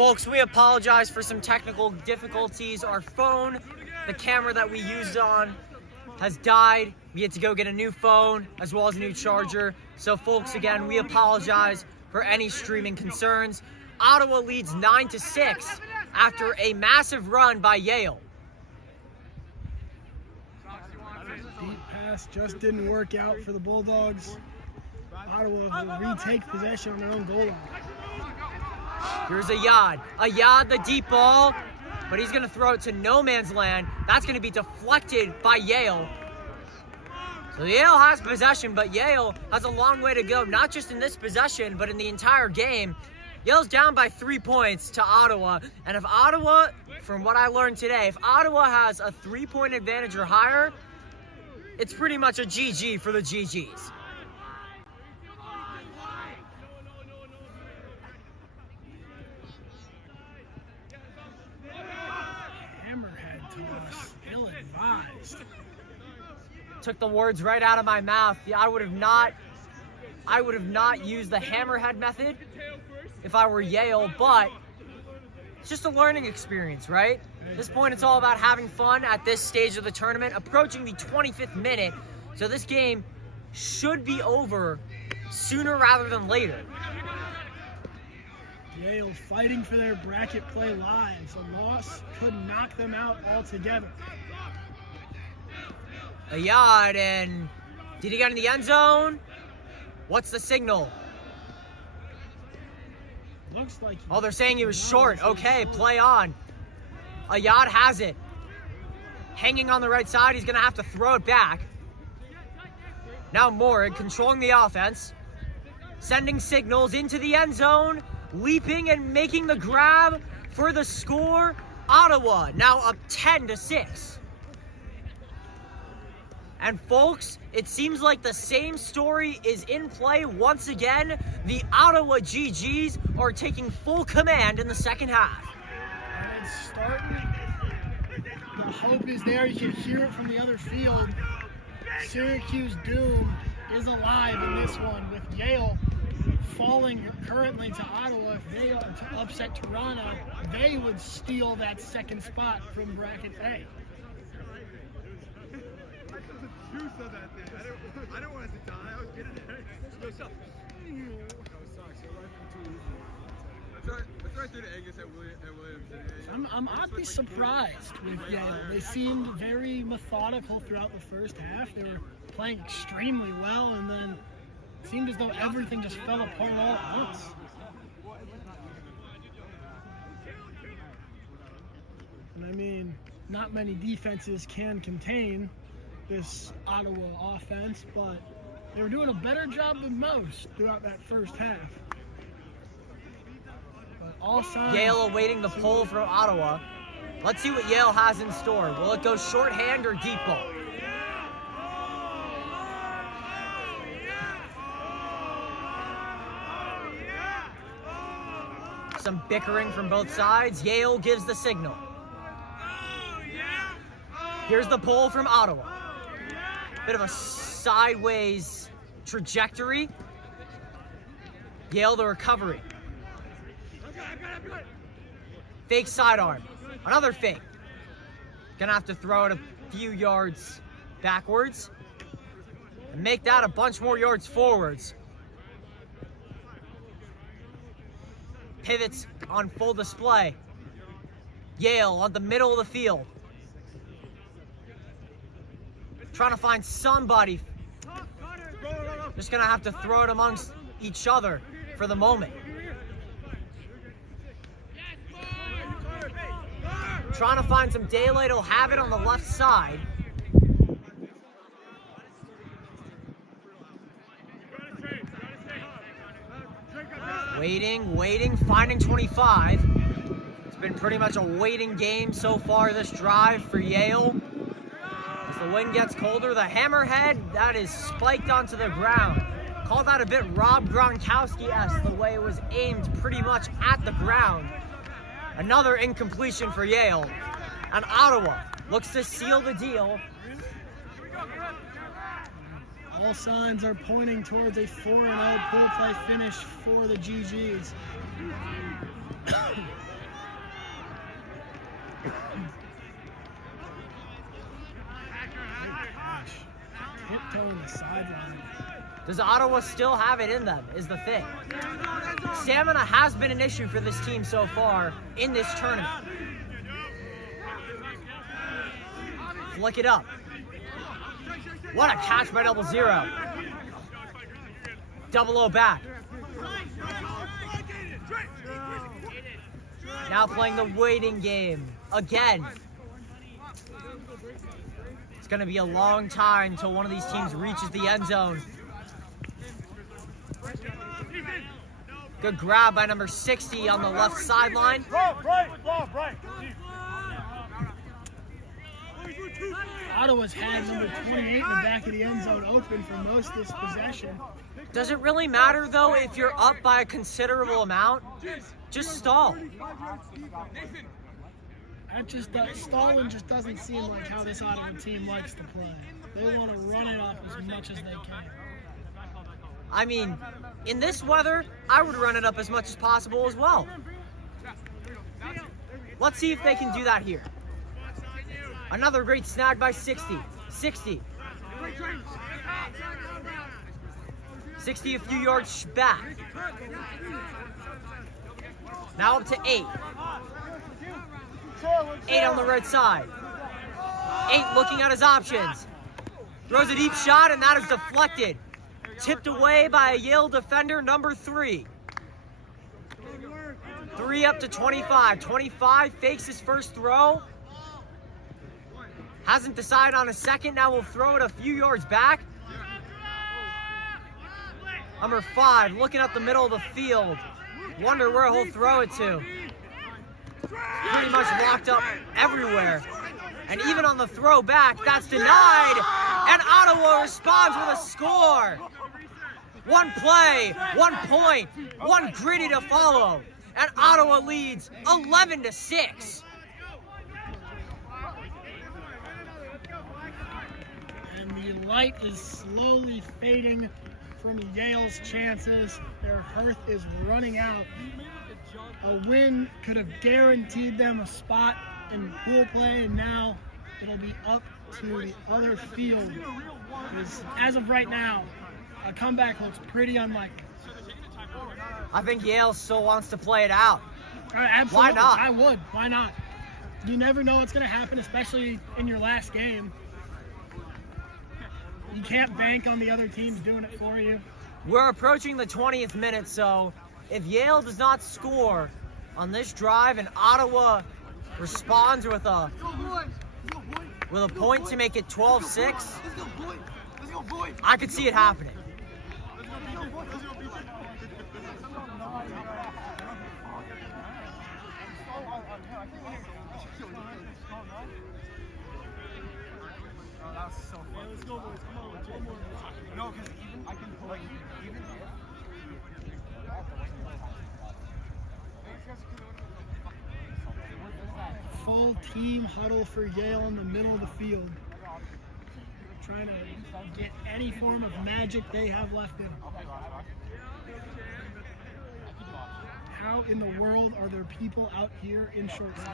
Folks, we apologize for some technical difficulties. Our phone, the camera that we used on, has died. We had to go get a new phone as well as a new charger. So folks, again, we apologize for any streaming concerns. Ottawa leads 9-6 after a massive run by Yale. Deep pass just didn't work out for the Bulldogs. Ottawa will retake possession on their own goal line. Here's Ayad. Ayad, the deep ball, but he's going to throw it to no man's land. That's going to be deflected by Yale. So Yale has possession, but Yale has a long way to go, not just in this possession, but in the entire game. Yale's down by 3 points to Ottawa, and if Ottawa, from what I learned today, if Ottawa has a 3-point advantage or higher, it's pretty much a GG for the GGs. Hammerhead toss, ill-advised. Took the words right out of my mouth. I would have not used the hammerhead method if I were Yale, but it's just a learning experience, right? At this point, it's all about having fun at this stage of the tournament, approaching the 25th minute, so this game should be over sooner rather than later. Yale fighting for their bracket play lives. A loss could knock them out altogether. Ayad, and did he get in the end zone? What's the signal? Looks like Oh, they're saying he was short. Okay, play on. Ayad has it. Hanging on the right side, he's gonna have to throw it back. Now Morrig controlling the offense. Sending signals into the end zone. Leaping and making the grab for the score. Ottawa now up 10-6. And folks, it seems like the same story is in play once again. The Ottawa GGs are taking full command in the second half. And it's starting. The hope is there. You can hear it from the other field. Syracuse doom is alive in this one, with Yale falling currently to Ottawa. If they are to upset Toronto, they would steal that second spot from bracket A. I don't want it to die. I was getting it. What's up? Let's try through the Angus at Williams. I'm oddly surprised with Yale. They seemed very methodical throughout the first half. They were playing extremely well, and then it seemed as though everything just fell apart all at once. And I mean, not many defenses can contain this Ottawa offense, but they were doing a better job than most throughout that first half. But all signs Yale awaiting the pull from Ottawa. Let's see what Yale has in store. Will it go shorthand or deep ball? Some bickering from both sides. Yale gives the signal. Here's the pull from Ottawa. Bit of a sideways trajectory. Yale the recovery. Fake sidearm. Another fake. Gonna have to throw it a few yards backwards and make that a bunch more yards forwards. Pivots on full display. Yale on the middle of the field. Trying to find somebody. Just gonna have to throw it amongst each other for the moment. Trying to find some daylight. He'll have it on the left side. Waiting, finding 25. It's been pretty much a waiting game so far this drive for Yale. As the wind gets colder, the hammerhead, that is spiked onto the ground. Call that a bit Rob Gronkowski-esque, the way it was aimed pretty much at the ground. Another incompletion for Yale. And Ottawa looks to seal the deal. All signs are pointing towards a 4-0 pool play finish for the GGs. Tiptoeing the sideline. Does Ottawa still have it in them, is the thing. Stamina has been an issue for this team so far in this tournament. Flick it up. What a catch by 0-0. Double O back. Now playing the waiting game again. It's going to be a long time until one of these teams reaches the end zone. Good grab by number 60 on the left sideline. Ottawa's had number 28 in the back of the end zone open for most of this possession. Does it really matter, though, if you're up by a considerable amount? Just stall. Stalling just doesn't seem like how this Ottawa team likes to play. They want to run it up as much as they can. I mean, in this weather, I would run it up as much as possible as well. Let's see if they can do that here. Another great snag by 60. 60 a few yards back. Now up to 8. 8 on the right side. 8 looking at his options. Throws a deep shot, and that is deflected. Tipped away by a Yale defender, number 3. 3 up to 25. 25 fakes his first throw. Hasn't decided on a second. Now we'll throw it a few yards back. Number 5 looking up the middle of the field. Wonder where he'll throw it to. Pretty much locked up everywhere. And even on the throw back, that's denied. And Ottawa responds with a score. One play, 1 point, 1 gritty to follow. And Ottawa leads 11-6. And the light is slowly fading from Yale's chances. Their hearth is running out. A win could have guaranteed them a spot in pool play, and now it'll be up to the other field. Because as of right now, a comeback looks pretty unlikely. I think Yale still wants to play it out. Absolutely. Why not? I would. Why not? You never know what's going to happen, especially in your last game. You can't bank on the other teams doing it for you. We're approaching the 20th minute, so if Yale does not score on this drive and Ottawa responds with a point to make it 12-6, I could see it happening. Full team huddle for Yale in the middle of the field. Trying to get any form of magic they have left in them. How in the world are there people out here in short sleeves?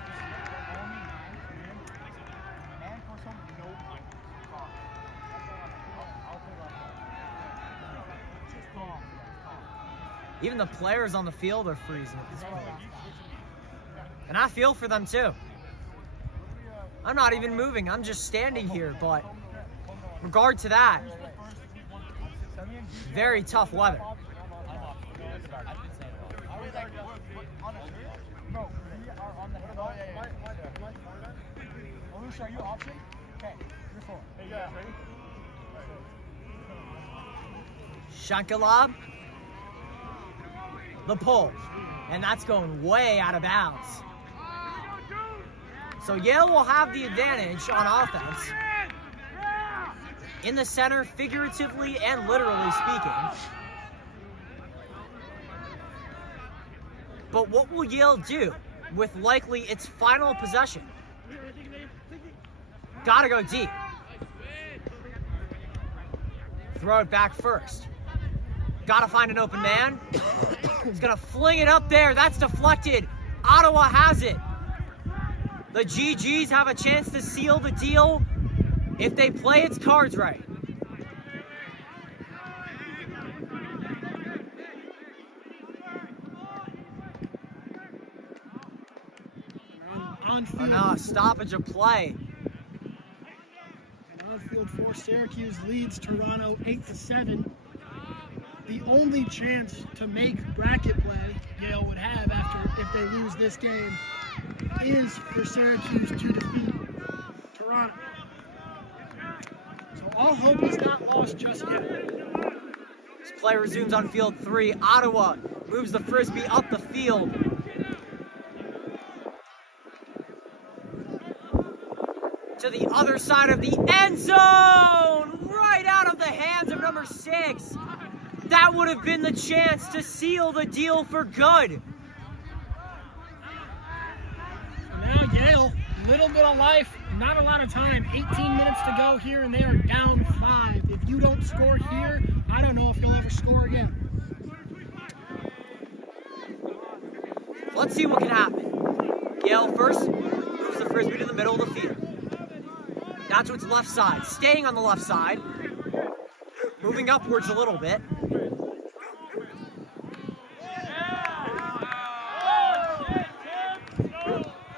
Even the players on the field are freezing at this point. And I feel for them too. I'm not even moving, I'm just standing here, but in regard to that, very tough weather. Shankalab, the pull, and that's going way out of bounds. So Yale will have the advantage on offense. In the center, figuratively and literally speaking. But what will Yale do with likely its final possession? Gotta go deep. Throw it back first. Gotta find an open man. He's gonna fling it up there. That's deflected. Ottawa has it. The GGs have a chance to seal the deal if they play its cards right. On-field. No, stoppage of play. And on-field for Syracuse leads Toronto 8-7. The only chance to make bracket play Yale would have if they lose this game is for Syracuse to defeat Toronto. So all hope is not lost just yet. This play resumes on field 3. Ottawa moves the Frisbee up the field. To the other side of the end zone! Right out of the hands of number 6. That would have been the chance to seal the deal for good. Now Yale, little bit of life, not a lot of time. 18 minutes to go here, and they are down 5. If you don't score here, I don't know if you'll ever score again. Let's see what can happen. Yale first moves the Frisbee to the middle of the field. Now to its left side, staying on the left side, moving upwards a little bit.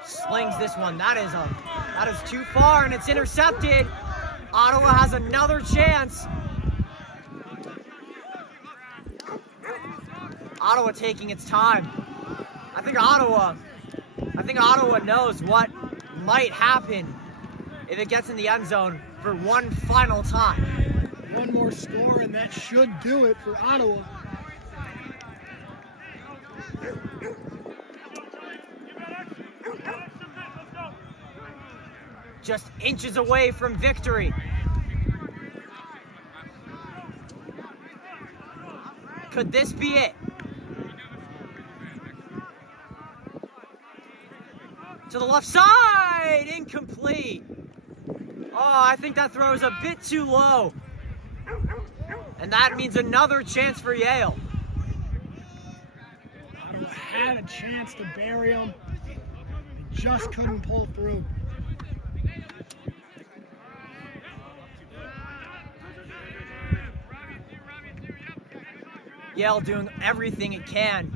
Slings this one. That is too far, and it's intercepted. Ottawa has another chance. Ottawa taking its time. I think Ottawa knows what might happen if it gets in the end zone for one final time. One more score, and that should do it for Ottawa. Just inches away from victory. Could this be it? To the left side, incomplete. Oh, I think that throw is a bit too low. And that means another chance for Yale. Ottawa had a chance to bury him. They just couldn't pull through. Yale doing everything it can.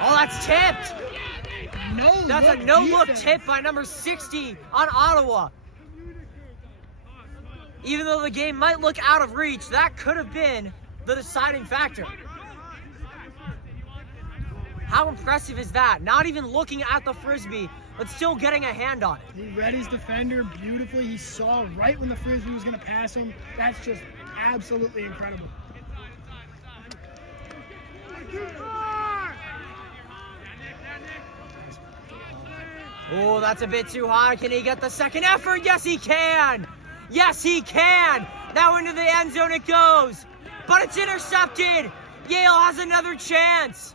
Oh, that's tipped. That's a no-look tip by number 60 on Ottawa. Even though the game might look out of reach, that could have been the deciding factor. How impressive is that? Not even looking at the Frisbee, but still getting a hand on it. He read his defender beautifully. He saw right when the Frisbee was going to pass him. That's just absolutely incredible. Oh, that's a bit too high. Can he get the second effort? Yes, he can. Yes, he can. Now into the end zone it goes. But it's intercepted. Yale has another chance.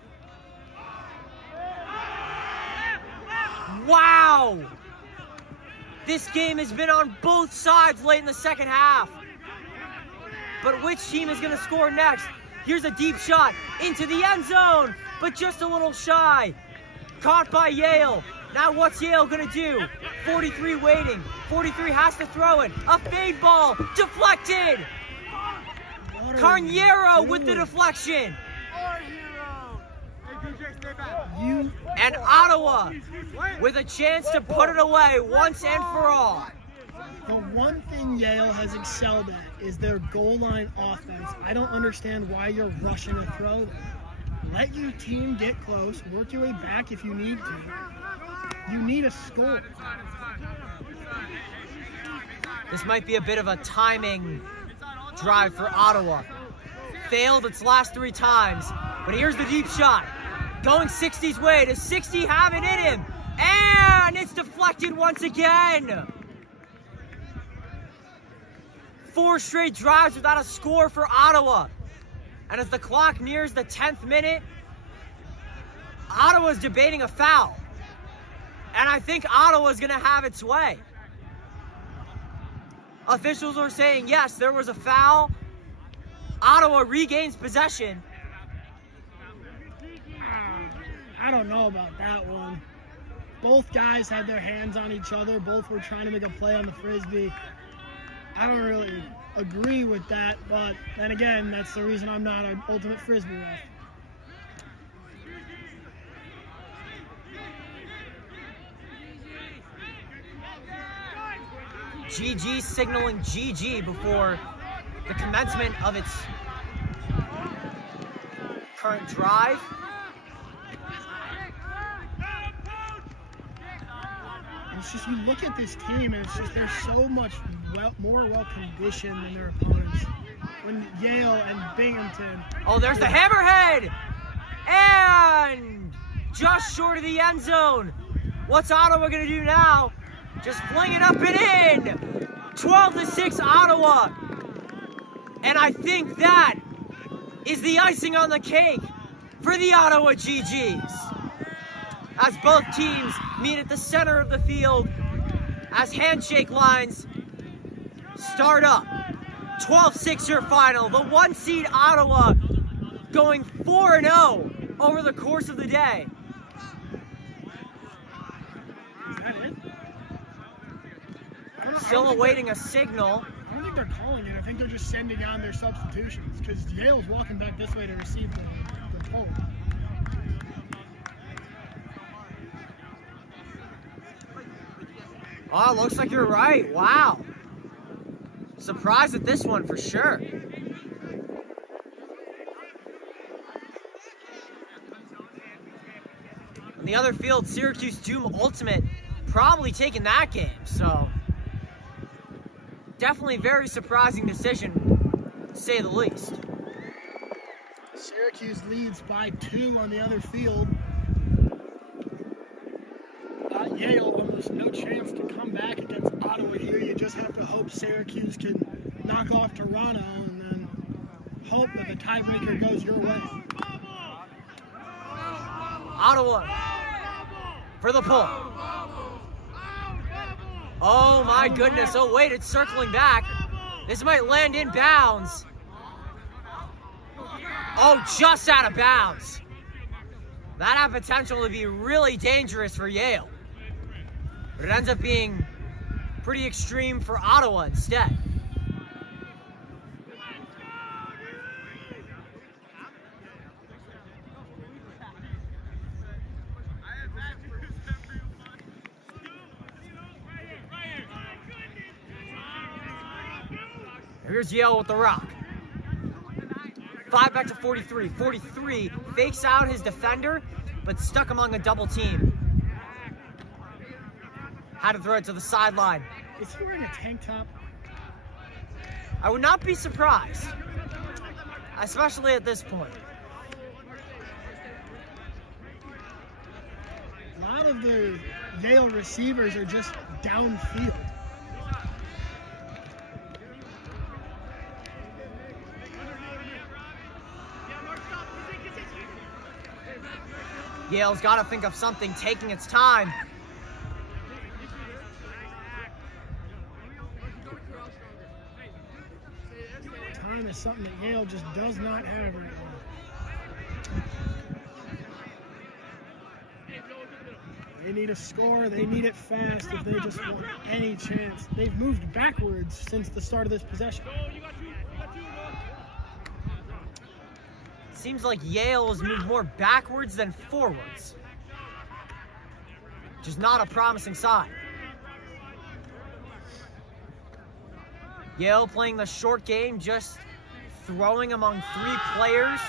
Wow. This game has been on both sides late in the second half. But which team is going to score next? Here's a deep shot into the end zone, but just a little shy. Caught by Yale. Now what's Yale going to do? 43 waiting. 43 has to throw it. A fade ball. Deflected. Carniero with the deflection. And Ottawa with a chance to put it away once and for all. The one thing Yale has excelled at is their goal line offense. I don't understand why you're rushing a throw there. Let your team get close, work your way back if you need to. You need a score. This might be a bit of a timing drive for Ottawa. Failed its last 3 times, but here's the deep shot. Going 60's way. Does 60 have it in him? And it's deflected once again. 4 straight drives without a score for Ottawa. And as the clock nears the 10th minute, Ottawa's debating a foul. And I think Ottawa's going to have its way. Officials are saying, yes, there was a foul. Ottawa regains possession. I don't know about that one. Both guys had their hands on each other. Both were trying to make a play on the Frisbee. I don't really agree with that, but then again, that's the reason I'm not an ultimate Frisbee ref. GG signaling GG before the commencement of its current drive. It's just, you look at this team and it's just, they're so much more well-conditioned than their opponents. When Yale and Binghamton. Oh, there's the hammerhead! And just short of the end zone. What's Ottawa gonna do now? Just fling it up and in. 12-6 Ottawa. And I think that is the icing on the cake for the Ottawa GGs. As both teams meet at the center of the field as handshake lines start up. 12-6 your final. The 1 seed Ottawa going 4-0 over the course of the day. Is that it? Still awaiting a signal. I don't think they're calling it. I think they're just sending on their substitutions because Yale's walking back this way to receive the pull. Oh, looks like you're right. Wow. Surprised at this one for sure. On the other field, Syracuse Doom Ultimate probably taking that game. So definitely very surprising decision, to say the least. Syracuse leads by 2 on the other field. Yale almost no chance to come back against Ottawa here. You just have to hope Syracuse can knock off Toronto and then hope that the tiebreaker goes your way. Ottawa for the pull. Oh my goodness. Oh wait, it's circling back. This might land in bounds. Oh, just out of bounds. That had potential to be really dangerous for Yale. But it ends up being pretty extreme for Ottawa instead. Here's Yale with the rock. 5 back to 43. 43 fakes out his defender, but stuck among a double team. Had to throw it to the sideline. Is he wearing a tank top? I would not be surprised, especially at this point. A lot of the Yale receivers are just downfield. Yale's got to think of something, taking its time. Time is something that Yale just does not have right now. They need a score. They need it fast if they just want any chance. They've moved backwards since the start of this possession. Seems like Yale has moved more backwards than forwards, which is not a promising sign. Yale playing the short game, just throwing among 3 players,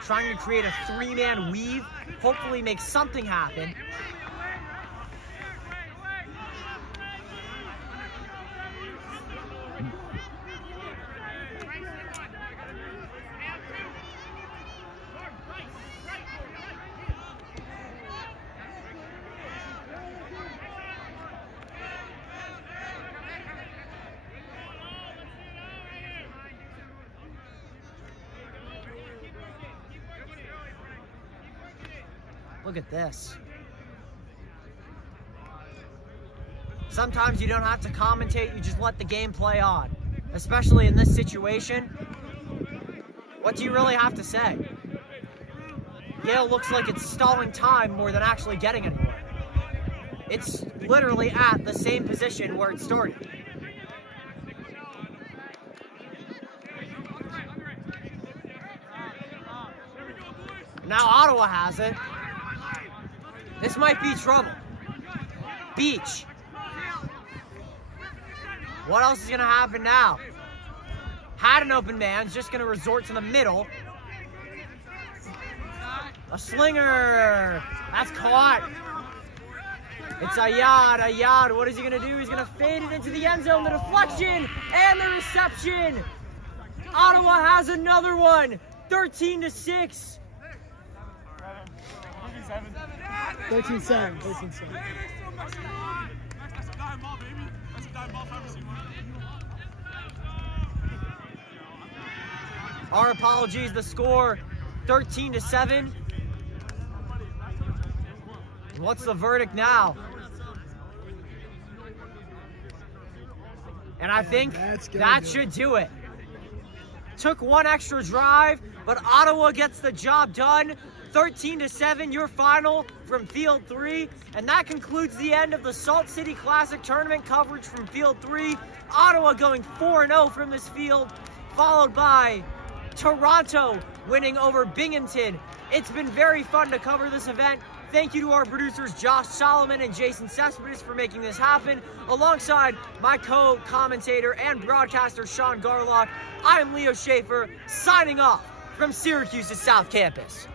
trying to create a 3-man weave, hopefully make something happen. Look at this. Sometimes you don't have to commentate, you just let the game play on. Especially in this situation. What do you really have to say? Yale looks like it's stalling time more than actually getting anywhere. It's literally at the same position where it started. Now Ottawa has it. This might be trouble. Beach. What else is going to happen now? Had an open man, just going to resort to the middle. A slinger. That's caught. It's Ayad. What is he going to do? He's going to fade it into the end zone. The deflection and the reception. Ottawa has another one. 13-6. 13-7. Our apologies. The score, 13-7. What's the verdict now? And I think that should do it. Took one extra drive, but Ottawa gets the job done. 13-7, your final from Field 3. And that concludes the end of the Salt City Classic tournament coverage from Field 3. Ottawa going 4-0 from this field, followed by Toronto winning over Binghamton. It's been very fun to cover this event. Thank you to our producers Josh Solomon and Jason Cespedes for making this happen. Alongside my co-commentator and broadcaster Sean Garlock, I am Leo Schaefer, signing off from Syracuse's South Campus.